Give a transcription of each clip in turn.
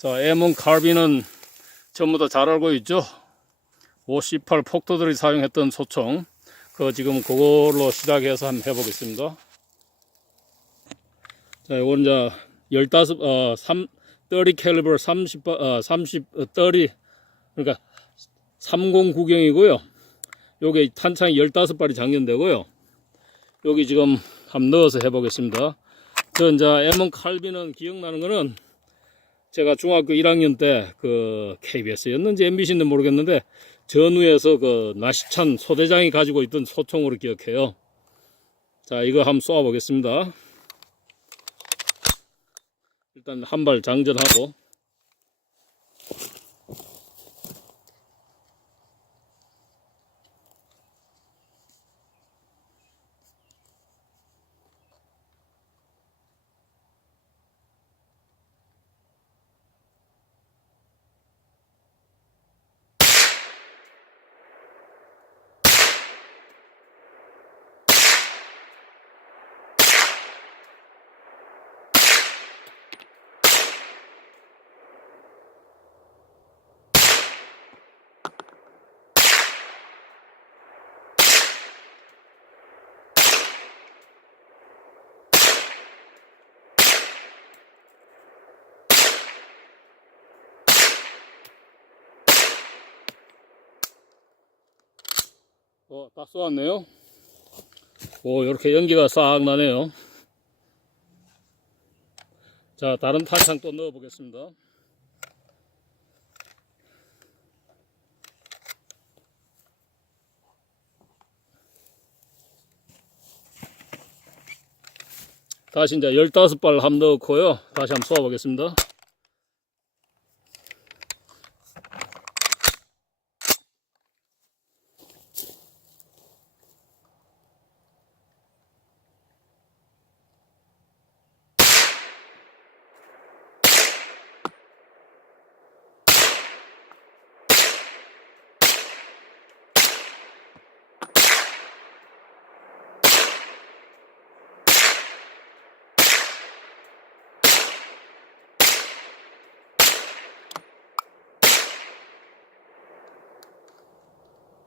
자, M1 칼비는 전부 다 잘 알고 있죠? 58 폭도들이 사용했던 소총. 그 지금 그걸로 시작해서 한번 해보겠습니다. 자, 이건 이제 15, 어, 3, 30 캘리버 30, 어, 30, 어, 30, 그러니까 30 구경이고요. 요게 탄창이 15발이 장전되고요. 여기 지금 한번 넣어서 해보겠습니다. 저 이제 M1 칼비는 기억나는 거는 제가 중학교 1학년 때 그 KBS였는지 MBC인지 모르겠는데 전후에서 그 나시찬 소대장이 가지고 있던 소총으로 기억해요. 자, 이거 한번 쏘아 보겠습니다. 일단 한 발 장전하고 어, 딱 쏘았네요. 오, 이렇게 연기가 싹 나네요. 자, 다른 탄창 또 넣어 보겠습니다. 다시 이제 15발 함 넣고요. 다시 한번 쏘아 보겠습니다.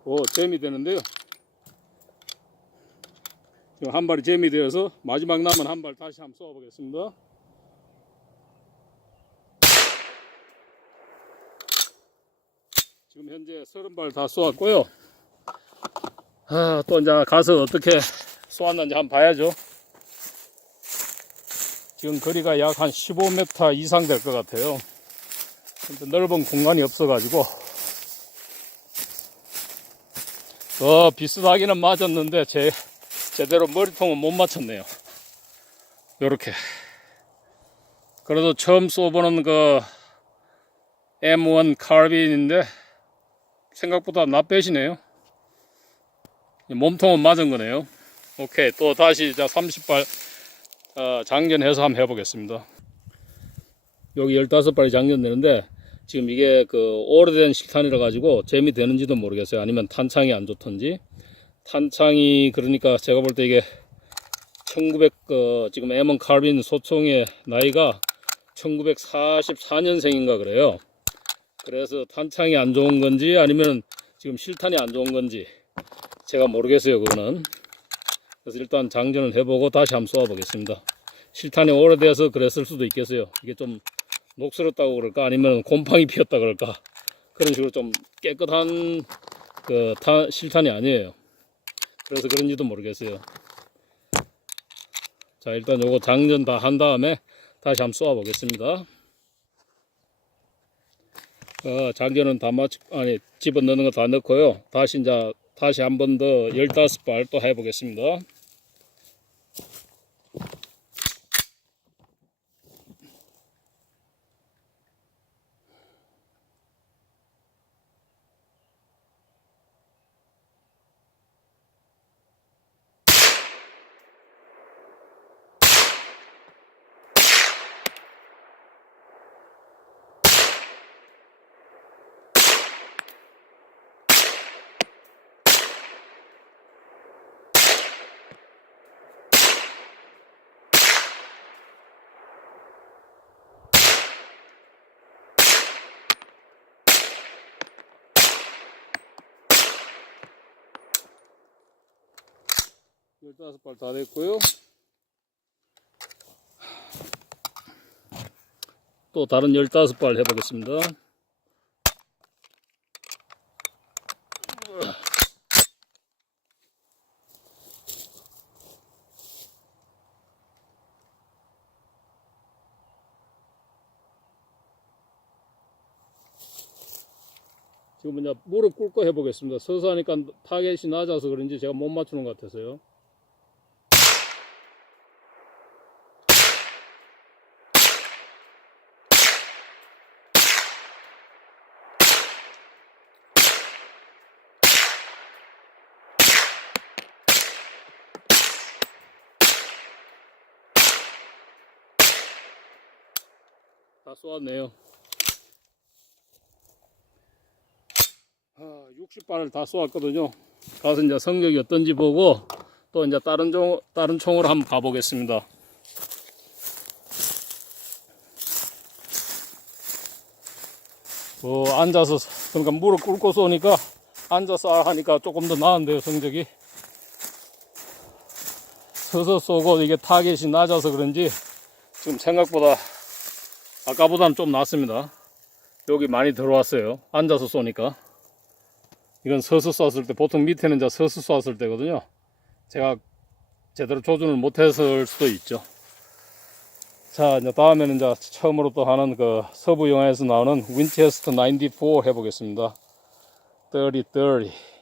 오, 잼이 되는데요. 지금 한 발이 잼이 되어서 마지막 남은 한 발 다시 한번 쏘아 보겠습니다. 지금 현재 30발 다 쏘았고요. 아, 또 이제 가서 어떻게 쏘았는지 한번 봐야죠. 지금 거리가 약 한 15m 이상 될 것 같아요. 근데 넓은 공간이 없어가지고 어, 비슷하기는 맞았는데, 제, 제대로 머리통은 못 맞췄네요. 요렇게. 그래도 처음 쏘보는 그, M1 카빈인데, 생각보다 낫배시네요. 몸통은 맞은 거네요. 오케이. 또 다시 자 30발, 어, 장전해서 한번 해보겠습니다. 여기 15발이 장전되는데, 지금 이게 그 오래된 실탄이라 가지고 재미 되는지도 모르겠어요. 아니면 탄창이 안 좋던지. 탄창이 그러니까 제가 볼 때 이게 1900 어, 지금 M1 칼빈 소총의 나이가 1944년생인가 그래요. 그래서 탄창이 안 좋은 건지 아니면 지금 실탄이 안 좋은 건지 제가 모르겠어요. 그거는. 그래서 일단 장전을 해보고 다시 한번 쏘아 보겠습니다. 실탄이 오래돼서 그랬을 수도 있겠어요. 이게 좀 녹슬었다고 그럴까? 아니면 곰팡이 피었다 그럴까? 그런 식으로 좀 깨끗한 그 타, 실탄이 아니에요. 그래서 그런지도 모르겠어요. 자 일단 요거 장전 다 한 다음에 다시 한번 쏘아 보겠습니다. 어, 장전은 다 맞, 아니 집어넣는 거 다 넣고요. 다시 이제 다시 한 번 더 15발 또 해보겠습니다 15발 다 됐고요. 또 다른 15발 해보겠습니다. 지금 이제 무릎 꿇고 해보겠습니다. 서서 하니까 타겟이 낮아서 그런지 제가 못 맞추는 것 같아서요. 다 쏘았네요. 아, 60발을 다 쏘았거든요. 가서 이제 성적이 어떤지 보고 또 이제 다른 종 다른 총으로 한번 가보겠습니다. 어, 앉아서 그러니까 무릎 꿇고 쏘니까 앉아서 하니까 조금 더 나은데요 성적이. 서서 쏘고 이게 타겟이 낮아서 그런지 지금 생각보다 아까보다는 좀 낫습니다. 여기 많이 들어왔어요. 앉아서 쏘니까. 이건 서서 쐈을 때 보통 밑에는 이제 서서 쐈을 때거든요. 제가 제대로 조준을 못했을 수도 있죠. 자, 이제 다음에는 이제 처음으로 또 하는 그 서부 영화에서 나오는 윈체스터 94 해보겠습니다. 30, 30.